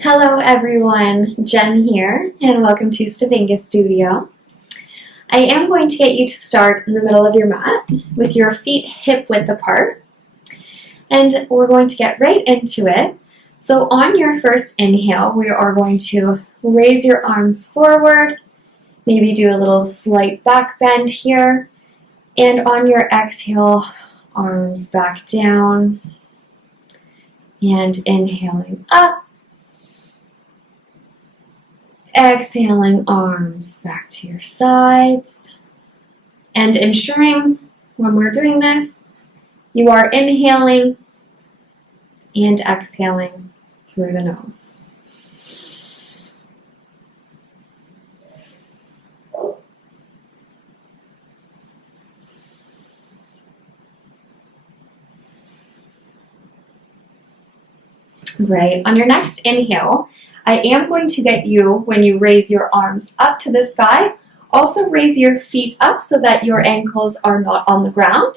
Hello everyone, Jen here, and welcome to Stavinga Studio. I am going to get you to start in the middle of your mat with your feet hip width apart, and we're going to get right into it. So on your first inhale, we are going to raise your arms forward, maybe do a little slight back bend here, and on your exhale, arms back down, and inhaling up. Exhaling, arms back to your sides, and ensuring when we're doing this, you are inhaling and exhaling through the nose. Right, on your next inhale, I am going to get you, when you raise your arms up to the sky, also raise your feet up so that your ankles are not on the ground.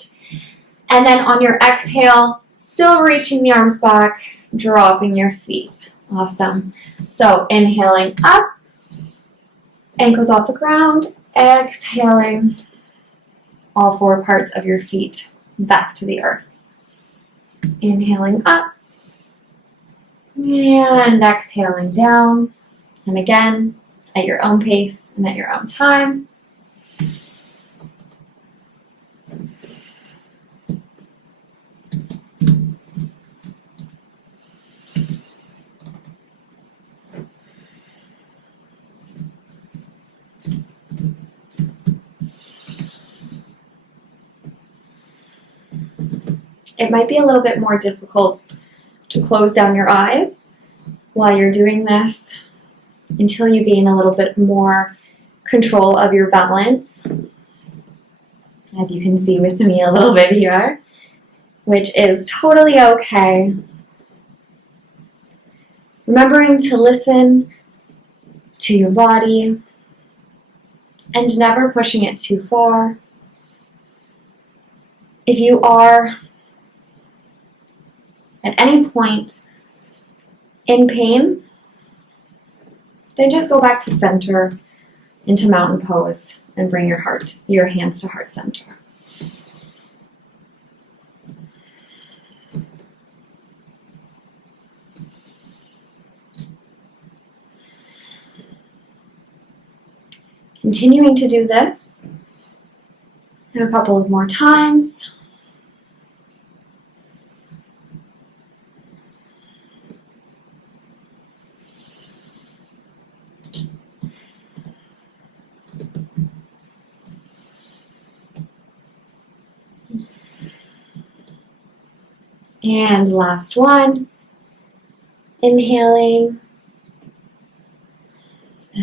And then on your exhale, still reaching the arms back, dropping your feet. Awesome. So inhaling up, ankles off the ground, exhaling all four parts of your feet back to the earth. Inhaling up. And exhaling down, and again, at your own pace and at your own time. It might be a little bit more difficult to close down your eyes while you're doing this until you gain a little bit more control of your balance, as you can see with me a little bit here, which is totally okay. Remembering to listen to your body and never pushing it too far. If you are at any point in pain, then just go back to center into mountain pose and bring your hands to heart center. Continuing to do this a couple of more times. And last one, inhaling,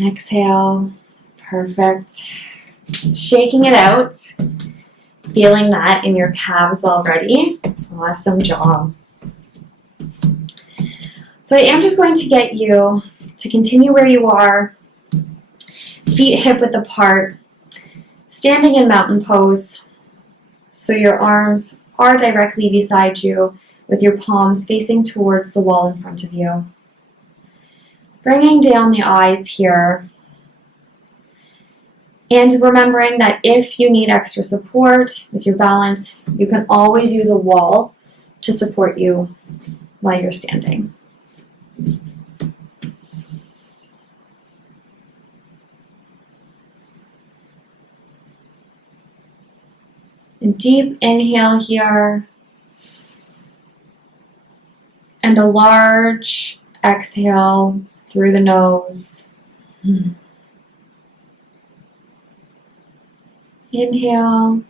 exhale, perfect. Shaking it out, feeling that in your calves already. Awesome job. So I am just going to get you to continue where you are, feet hip width apart, standing in mountain pose, so your arms are directly beside you, with your palms facing towards the wall in front of you. Bringing down the eyes here. And remembering that if you need extra support with your balance, you can always use a wall to support you while you're standing. A deep inhale here. And a large exhale through the nose. Inhale.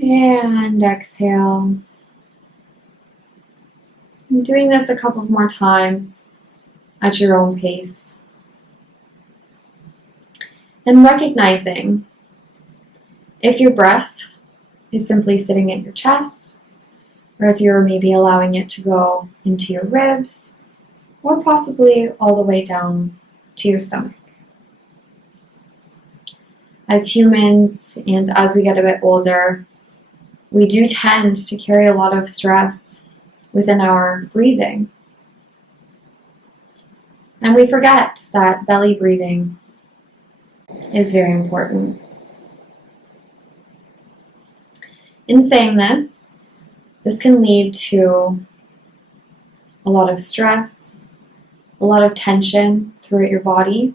And exhale. I'm doing this a couple more times at your own pace. And recognizing if your breath is simply sitting at your chest, or if you're maybe allowing it to go into your ribs, or possibly all the way down to your stomach. As humans, and as we get a bit older, we do tend to carry a lot of stress within our breathing. And we forget that belly breathing is very important. In saying this can lead to a lot of stress, a lot of tension throughout your body,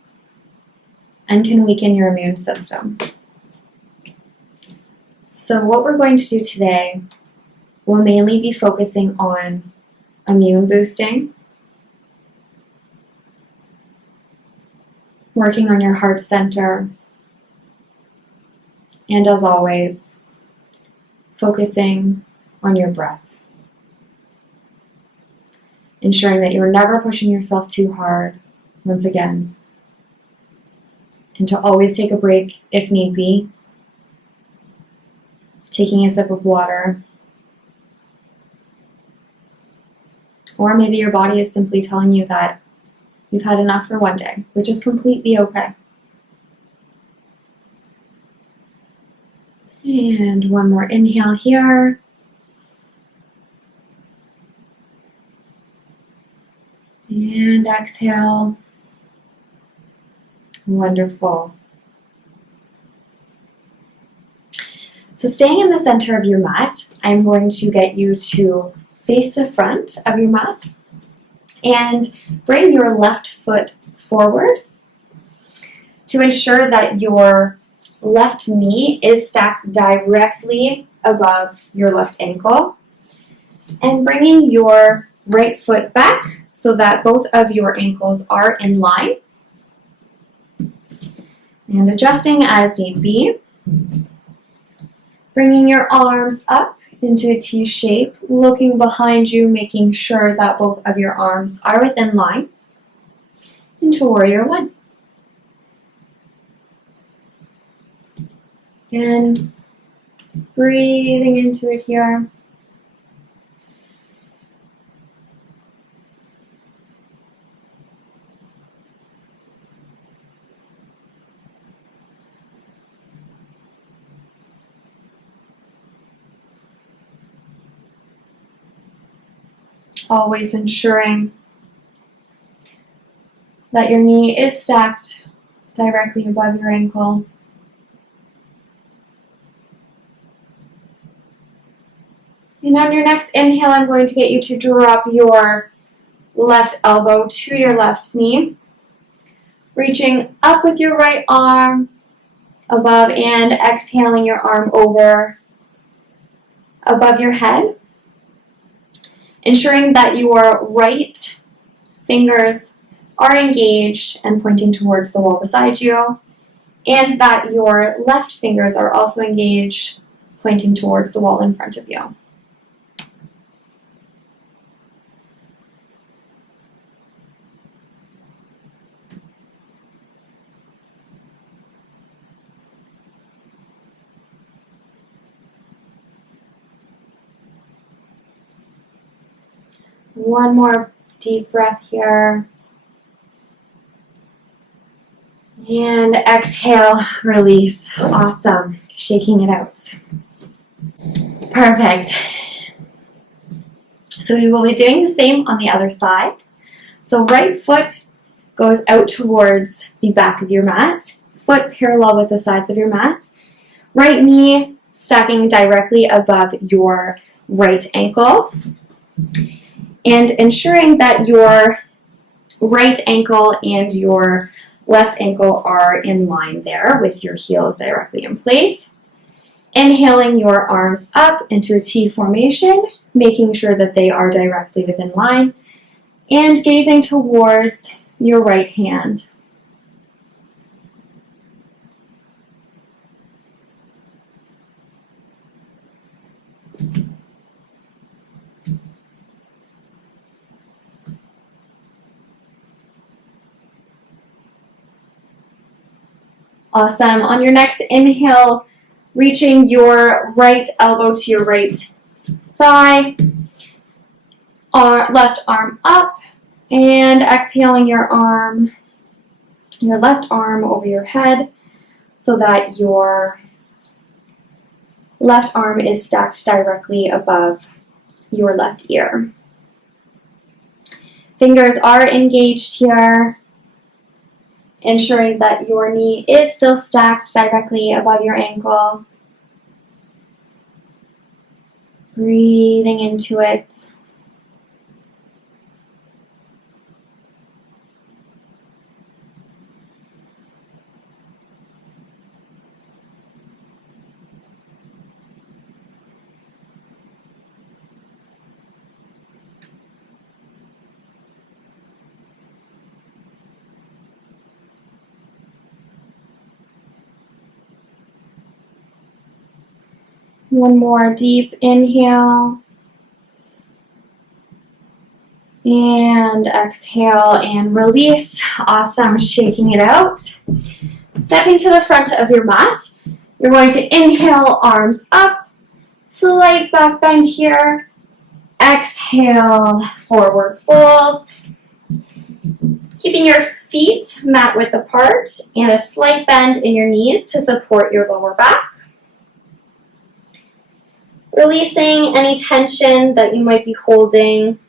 and can weaken your immune system. So what we're going to do today will mainly be focusing on immune boosting, working on your heart center, and as always, focusing on your breath. Ensuring that you're never pushing yourself too hard, once again. And to always take a break if need be. Taking a sip of water. Or maybe your body is simply telling you that you've had enough for one day, which is completely okay. And one more inhale here. And exhale. Wonderful. So staying in the center of your mat, I'm going to get you to face the front of your mat and bring your left foot forward to ensure that your left knee is stacked directly above your left ankle, and bringing your right foot back so that both of your ankles are in line, and adjusting as need be. Bringing your arms up into a T shape, looking behind you, making sure that both of your arms are within line, into Warrior One. Again, breathing into it here. Always ensuring that your knee is stacked directly above your ankle. And on your next inhale, I'm going to get you to drop your left elbow to your left knee, reaching up with your right arm above and exhaling your arm over above your head. Ensuring that your right fingers are engaged and pointing towards the wall beside you, and that your left fingers are also engaged, pointing towards the wall in front of you. One more deep breath here. And exhale, release. Awesome. Shaking it out. Perfect. So we will be doing the same on the other side. So right foot goes out towards the back of your mat. Foot parallel with the sides of your mat. Right knee stacking directly above your right ankle. And ensuring that your right ankle and your left ankle are in line there with your heels directly in place. Inhaling your arms up into a T formation, making sure that they are directly within line, and gazing towards your right hand. Awesome. On your next inhale, reaching your right elbow to your right thigh, left arm up, and exhaling your left arm over your head so that your left arm is stacked directly above your left ear. Fingers are engaged here, ensuring that your knee is still stacked directly above your ankle. Breathing into it. One more deep inhale. And exhale and release. Awesome. Shaking it out. Stepping to the front of your mat. You're going to inhale, arms up. Slight back bend here. Exhale, forward fold. Keeping your feet mat width apart and a slight bend in your knees to support your lower back. Releasing any tension that you might be holding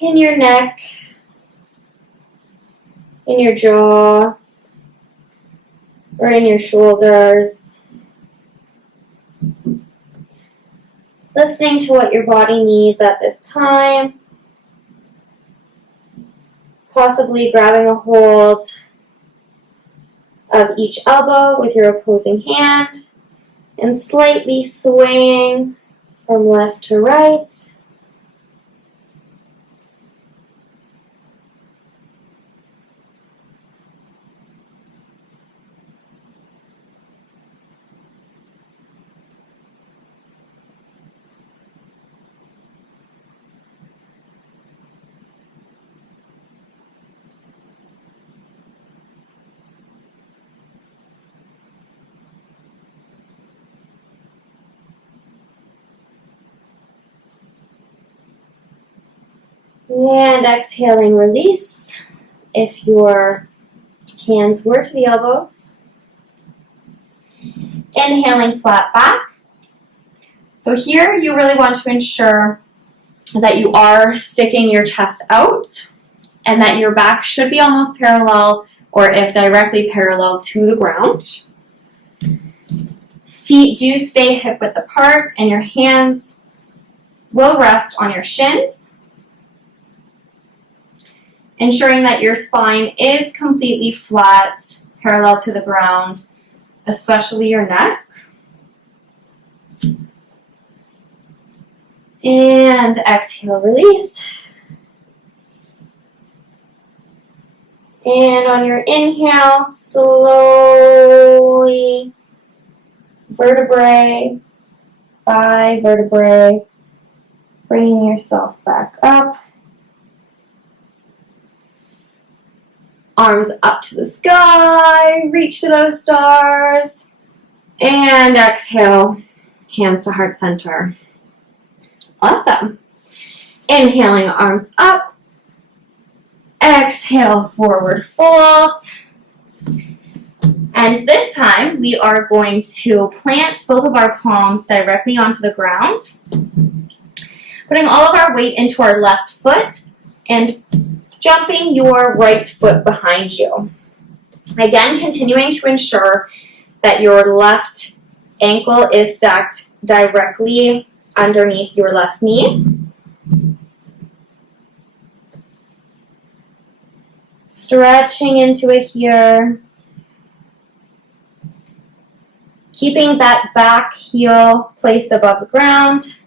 in your neck, in your jaw, or in your shoulders. Listening to what your body needs at this time. Possibly grabbing a hold of each elbow with your opposing hand and slightly swaying from left to right. And exhaling, release. If your hands were to the elbows. Inhaling, flat back. So here you really want to ensure that you are sticking your chest out and that your back should be almost parallel, or if directly parallel, to the ground. Feet do stay hip width apart and your hands will rest on your shins. Ensuring that your spine is completely flat, parallel to the ground, especially your neck. And exhale, release. And on your inhale, slowly, vertebrae by vertebrae, bringing yourself back up. Arms up to the sky, reach to those stars, and exhale, hands to heart center. Awesome. Inhaling, arms up. Exhale, forward fold. And this time, we are going to plant both of our palms directly onto the ground, putting all of our weight into our left foot and jumping your right foot behind you. Again, continuing to ensure that your left ankle is stacked directly underneath your left knee. Stretching into it here. Keeping that back heel placed above the ground.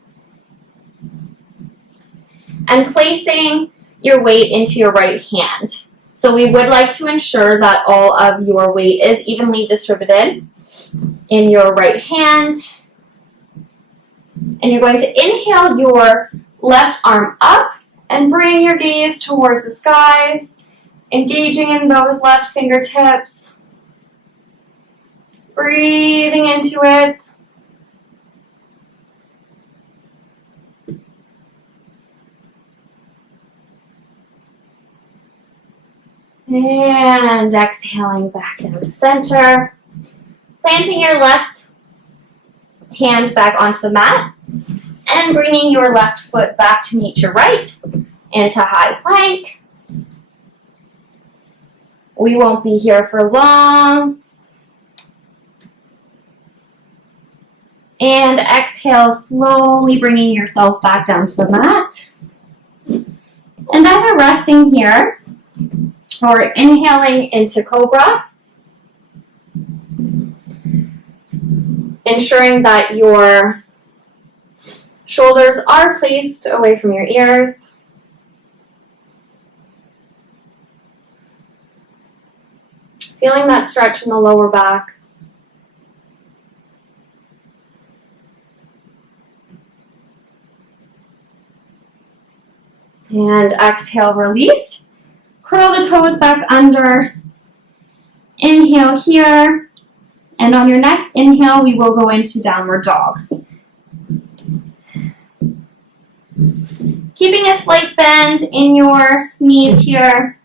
And placing your weight into your right hand. So we would like to ensure that all of your weight is evenly distributed in your right hand. And you're going to inhale your left arm up and bring your gaze towards the skies, engaging in those left fingertips. Breathing into it. And exhaling back down to center. Planting your left hand back onto the mat And bringing your left foot back to meet your right into high plank. We won't be here for long. And exhale, slowly bringing yourself back down to the mat. And either resting here or inhaling into cobra. Ensuring that your shoulders are placed away from your ears. Feeling that stretch in the lower back. And exhale, release. Curl the toes back under. Inhale here. And on your next inhale, we will go into downward dog. Keeping a slight bend in your knees here.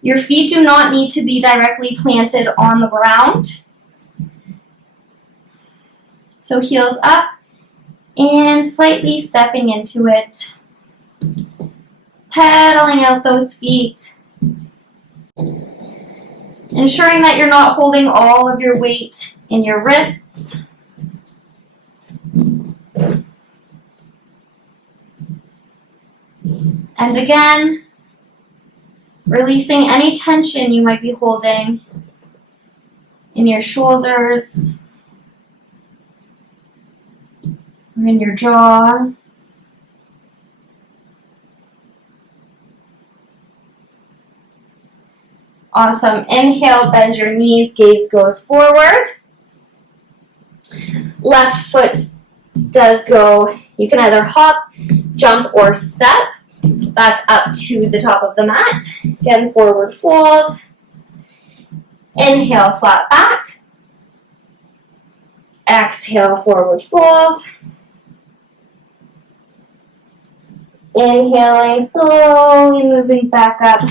Your feet do not need to be directly planted on the ground. So heels up and slightly stepping into it. Pedaling out those feet. Ensuring that you're not holding all of your weight in your wrists. And again, releasing any tension you might be holding in your shoulders or in your jaw. Awesome. Inhale, bend your knees, gaze goes forward. Left foot does go, you can either hop, jump, or step back up to the top of the mat. Again, forward fold. Inhale, flat back. Exhale, forward fold. Inhaling, slowly moving back up.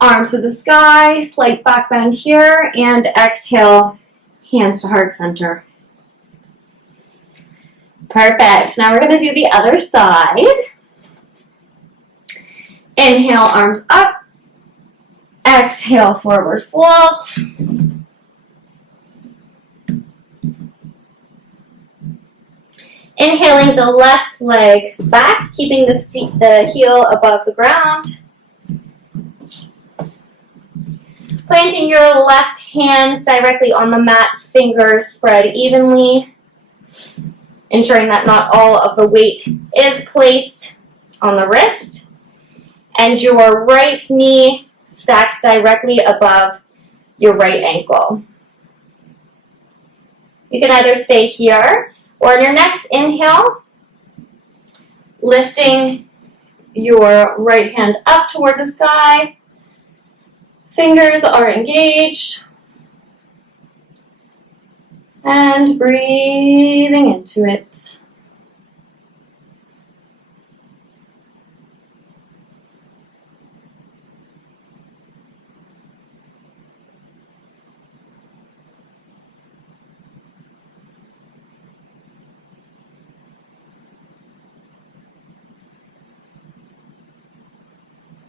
Arms to the sky, slight back bend here, and exhale, hands to heart center. Perfect. Now we're going to do the other side. Inhale, arms up. Exhale, forward fold. Inhaling the left leg back, keeping the heel above the ground. Planting your left hands directly on the mat, fingers spread evenly. Ensuring that not all of the weight is placed on the wrist. And your right knee stacks directly above your right ankle. You can either stay here, or on your next inhale, lifting your right hand up towards the sky. Fingers are engaged. And breathing into it.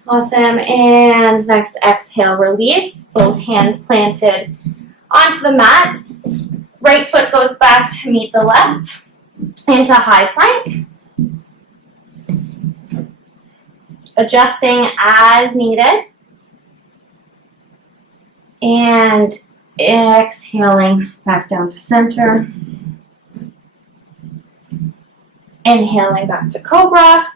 Awesome. And next exhale, release. Both hands planted onto the mat. Right foot goes back to meet the left into high plank. Adjusting as needed. And exhaling back down to center. Inhaling back to cobra.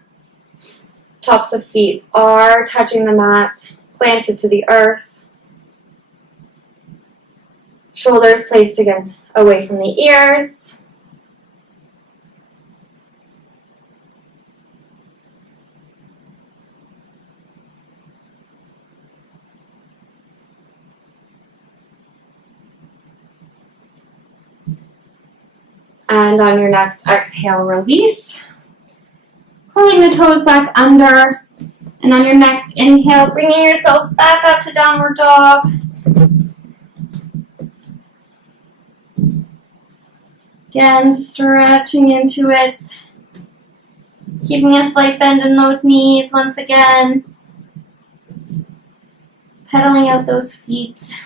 Tops of feet are touching the mat, planted to the earth. Shoulders placed again away from the ears. And on your next exhale, release. Pulling the toes back under. And on your next inhale, bringing yourself back up to downward dog. Again, stretching into it. Keeping a slight bend in those knees once again. Pedaling out those feet.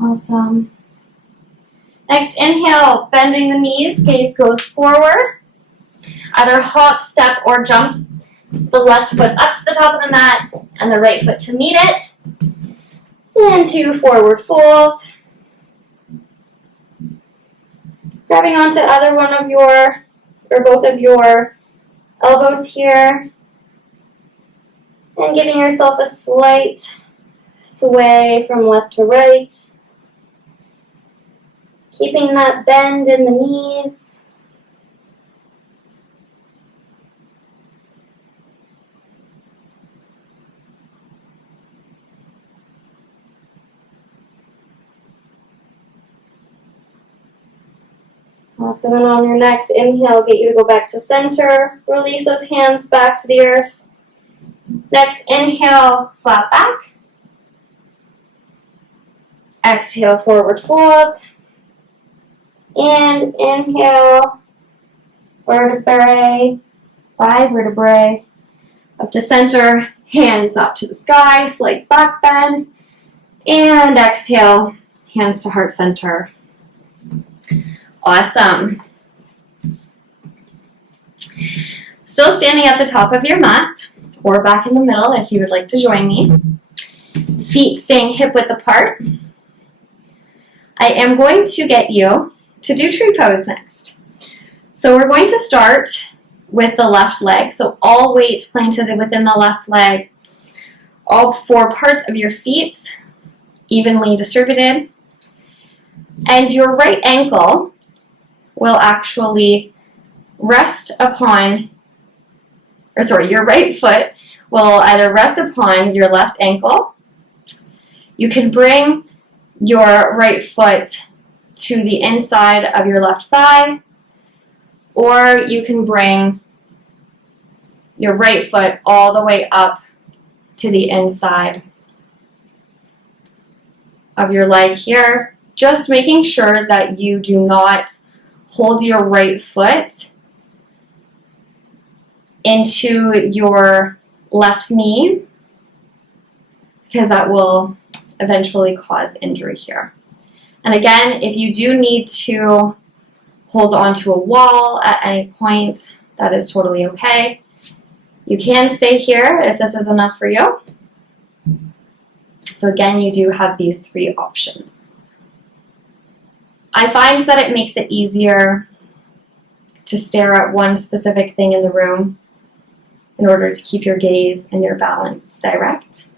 Awesome. Next, inhale, bending the knees, gaze goes forward. Either hop, step, or jump the left foot up to the top of the mat and the right foot to meet it. Into forward fold. Grabbing onto either one of your, or both of your elbows here. And giving yourself a slight sway from left to right. Keeping that bend in the knees. Awesome, and on your next inhale, get you to go back to center. Release those hands back to the earth. Next inhale, flat back. Exhale, forward fold. And inhale, vertebrae, 5 vertebrae, up to center, hands up to the sky, slight back bend. And exhale, hands to heart center. Awesome. Still standing at the top of your mat, or back in the middle if you would like to join me. Feet staying hip width apart. I am going to get you to do tree pose next. So we're going to start with the left leg. So all weight planted within the left leg. All 4 parts of your feet evenly distributed. And your right ankle will actually rest upon, your right foot will either rest upon your left ankle. You can bring your right foot to the inside of your left thigh, or you can bring your right foot all the way up to the inside of your leg here. Just making sure that you do not hold your right foot into your left knee, because that will eventually cause injury here. And again, if you do need to hold onto a wall at any point, that is totally okay. You can stay here if this is enough for you. So again, you do have these 3 options. I find that it makes it easier to stare at one specific thing in the room in order to keep your gaze and your balance direct.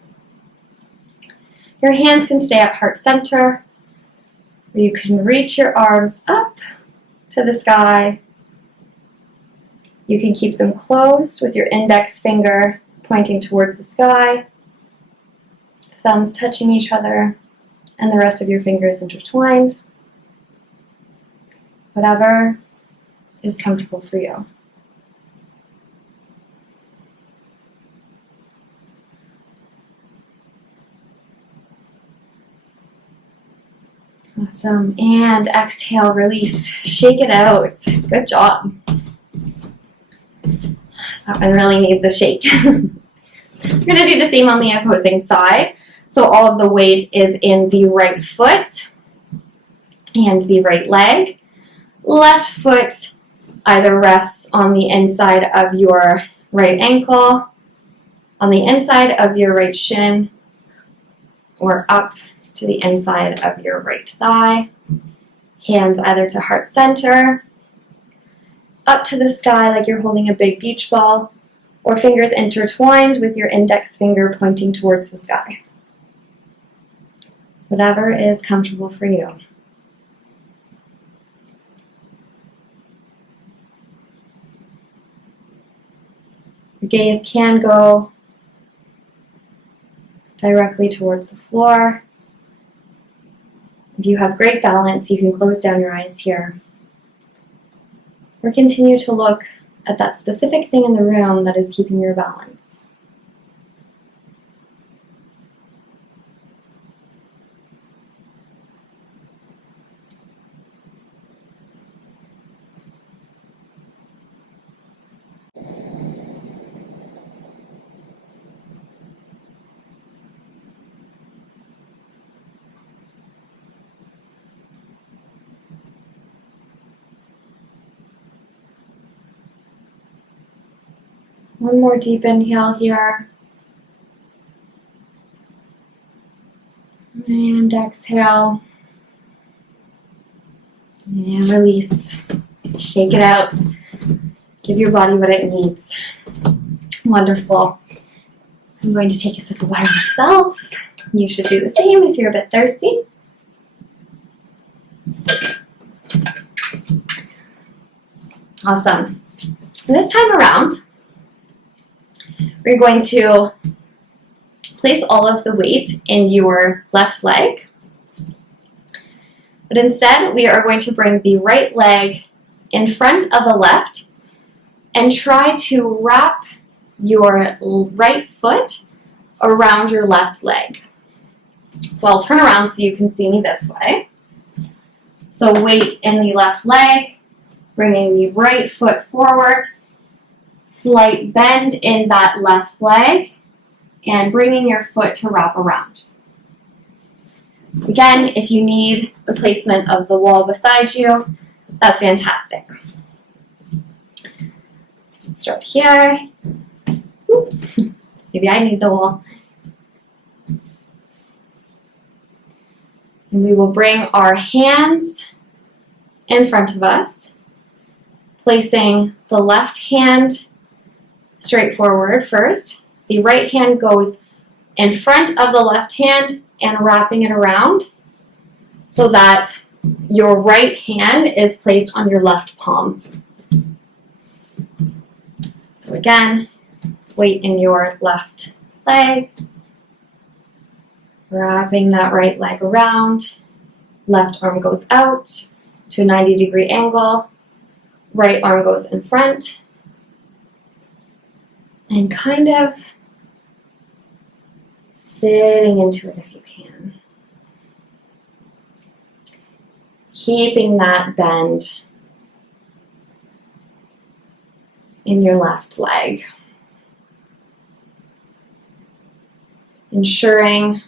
Your hands can stay at heart center, or you can reach your arms up to the sky. You can keep them closed with your index finger pointing towards the sky, thumbs touching each other, and the rest of your fingers intertwined. Whatever is comfortable for you. Awesome. And exhale, release. Shake it out. Good job. That one really needs a shake. You're going to do the same on the opposing side. So all of the weight is in the right foot and the right leg. Left foot either rests on the inside of your right ankle, on the inside of your right shin, or up to the inside of your right thigh. Hands either to heart center, up to the sky like you're holding a big beach ball, or fingers intertwined with your index finger pointing towards the sky. Whatever is comfortable for you. Your gaze can go directly towards the floor. If you have great balance, you can close down your eyes here. or continue to look at that specific thing in the room that is keeping your balance. One more deep inhale here. And exhale. And release. Shake it out. Give your body what it needs. Wonderful. I'm going to take a sip of water myself. You should do the same if you're a bit thirsty. Awesome. This time around, we're going to place all of the weight in your left leg. But instead, we are going to bring the right leg in front of the left and try to wrap your right foot around your left leg. So I'll turn around so you can see me this way. So weight in the left leg, bringing the right foot forward, slight bend in that left leg, and bringing your foot to wrap around. Again, if you need the placement of the wall beside you, that's fantastic. Start here. Maybe I need the wall. And we will bring our hands in front of us, placing the left hand straight forward first. The right hand goes in front of the left hand and wrapping it around so that your right hand is placed on your left palm. So again, weight in your left leg, wrapping that right leg around, left arm goes out to a 90-degree angle, right arm goes in front, and kind of sitting into it if you can. Keeping that bend in your left leg. Ensuring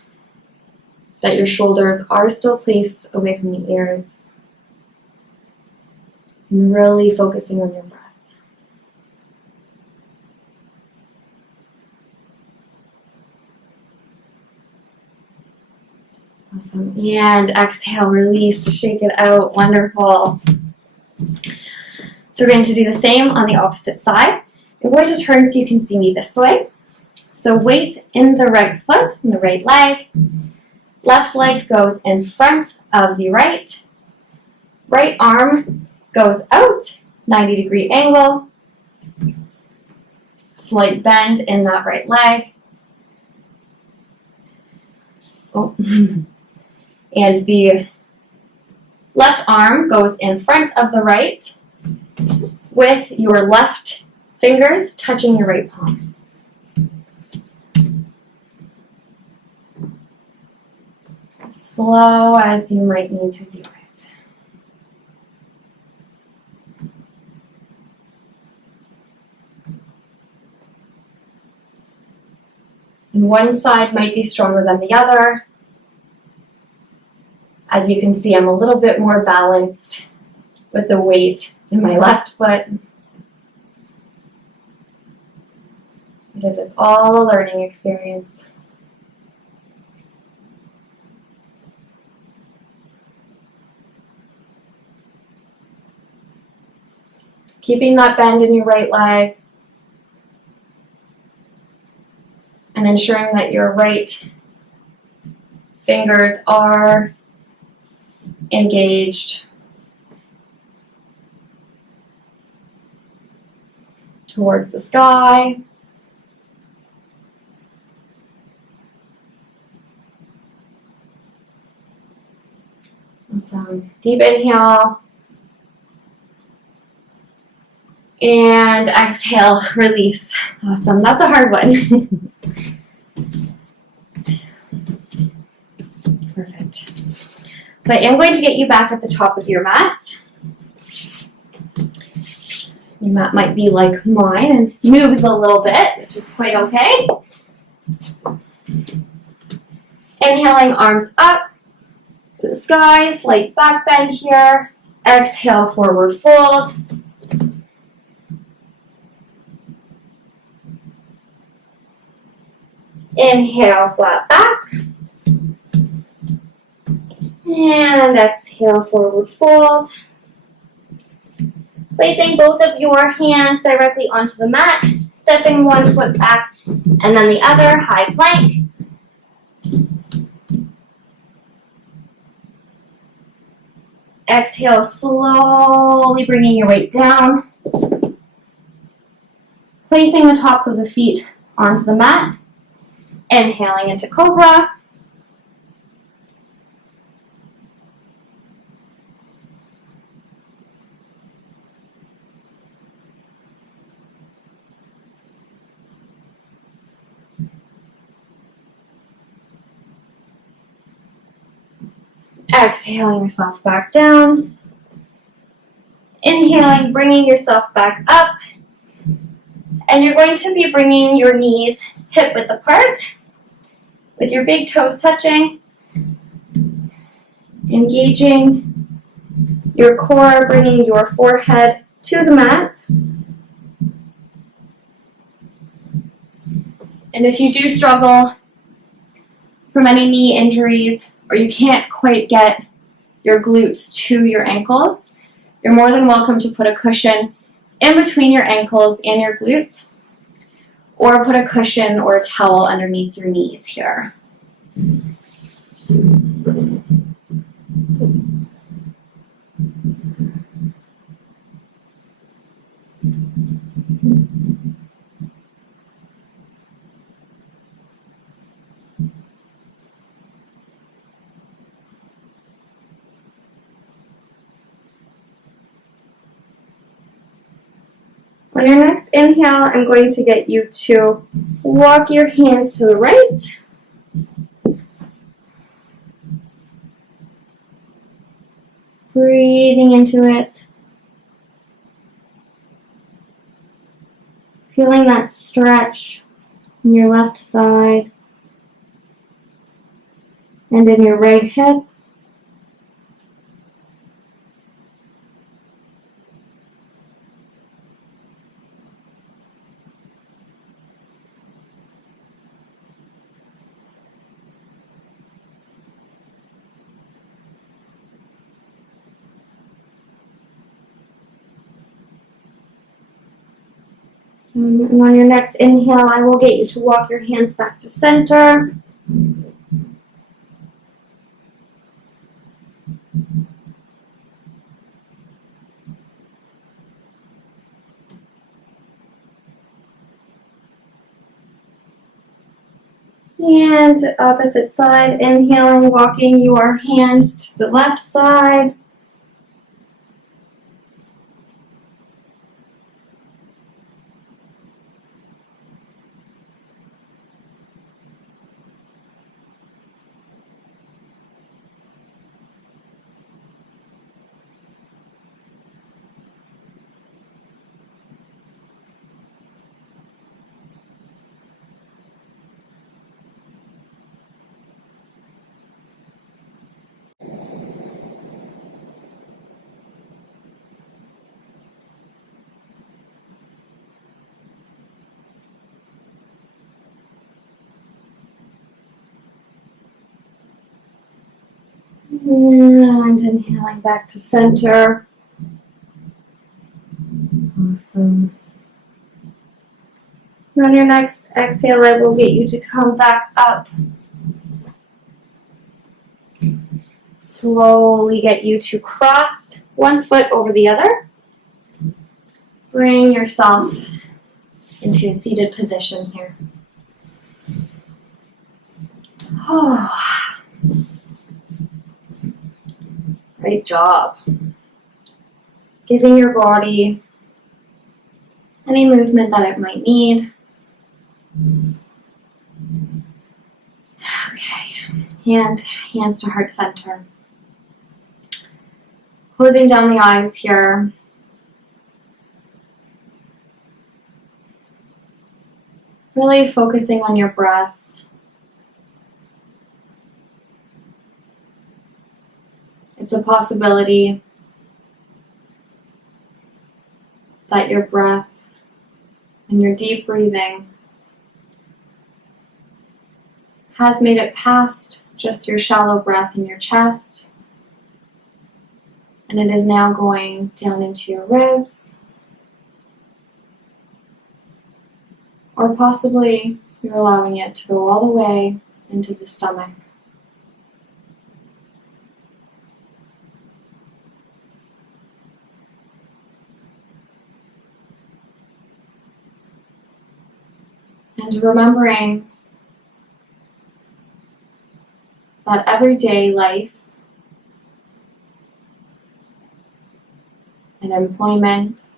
that your shoulders are still placed away from the ears. And really focusing on your breath. Awesome. And exhale, release, shake it out. Wonderful. So we're going to do the same on the opposite side. I'm going to turn so you can see me this way. So weight in the right foot, in the right leg. Left leg goes in front of the right. Right arm goes out, 90-degree angle. Slight bend in that right leg. Oh. And the left arm goes in front of the right with your left fingers touching your right palm. As slow as you might need to do it. And one side might be stronger than the other. As you can see, I'm a little bit more balanced with the weight in my left foot. But it is all a learning experience. Keeping that bend in your right leg. And ensuring that your right fingers are engaged towards the sky. Awesome. Deep inhale. And exhale, release. Awesome. That's a hard one. Perfect. So I am going to get you back at the top of your mat. Your mat might be like mine and moves a little bit, which is quite okay. Inhaling, arms up to the sky, slight back bend here. Exhale, forward fold. Inhale, flat back. And exhale, forward fold. Placing both of your hands directly onto the mat, stepping one foot back and then the other, high plank. Exhale, slowly bringing your weight down. Placing the tops of the feet onto the mat. Inhaling into cobra. Exhaling yourself back down. Inhaling, bringing yourself back up. And you're going to be bringing your knees hip-width apart with your big toes touching. Engaging your core, bringing your forehead to the mat. And if you do struggle from any knee injuries, or you can't quite get your glutes to your ankles, you're more than welcome to put a cushion in between your ankles and your glutes, or put a cushion or a towel underneath your knees here. On your next inhale, I'm going to get you to walk your hands to the right. Breathing into it. Feeling that stretch in your left side and in your right hip. And on your next inhale, I will get you to walk your hands back to center. And opposite side, inhaling, walking your hands to the left side. And inhaling back to center. Awesome. And on your next exhale, I will get you to come back up. Slowly get you to cross one foot over the other. Bring yourself into a seated position here. Oh. Great job. Giving your body any movement that it might need. Okay, hands to heart center. Closing down the eyes here. Really focusing on your breath. It's a possibility that your breath and your deep breathing has made it past just your shallow breath in your chest, and it is now going down into your ribs, or possibly you're allowing it to go all the way into the stomach. And remembering that everyday life and employment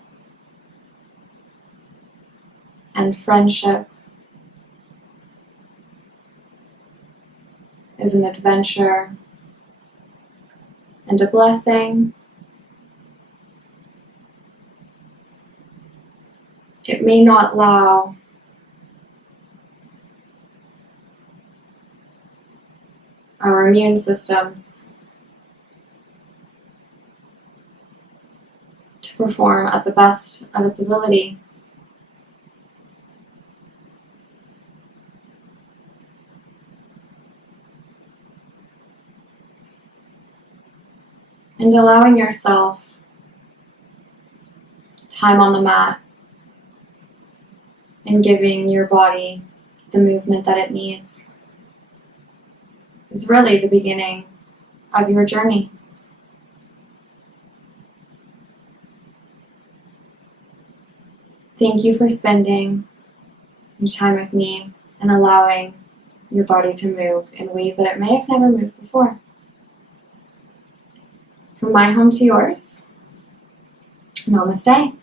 and friendship is an adventure and a blessing. It may not allow our immune systems to perform at the best of its ability. And allowing yourself time on the mat and giving your body the movement that it needs is really the beginning of your journey. Thank you for spending your time with me and allowing your body to move in ways that it may have never moved before. From my home to yours, Namaste.